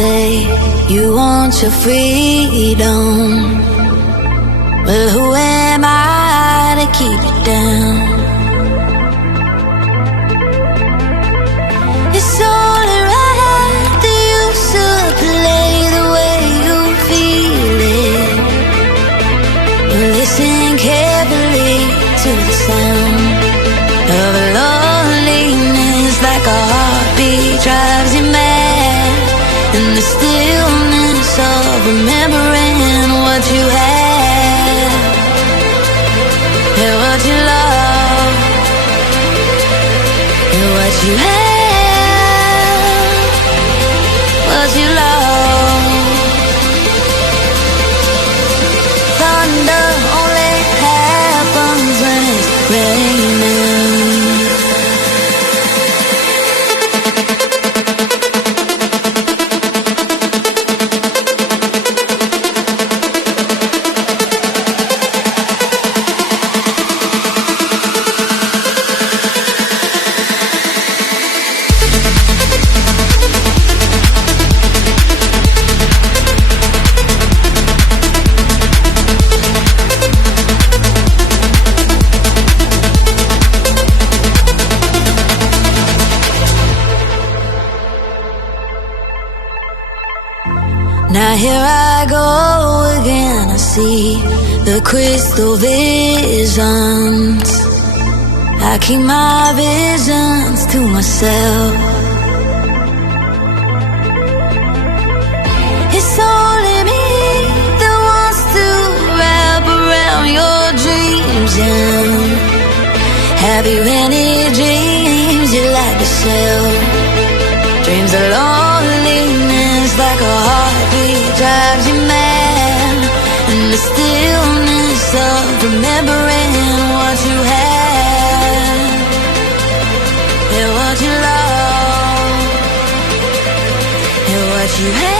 say you want your freedom, well, who am I to keep you down? It's only right that you should play the way you feel it. Listen carefully to the sound of loneliness, like a heartbeat drives you mad, and the stillness of remembering what you had and what you love and what you had, what you love. Thunder only happens when it's raining. Now here I go again, I see the crystal visions. I keep my visions to myself. It's only me that wants to wrap around your dreams. And have you any dreams you like to sell? Dreams of loneliness, like a heartbeat drives you mad, and the stillness of remembering what you had and what you love and what you had.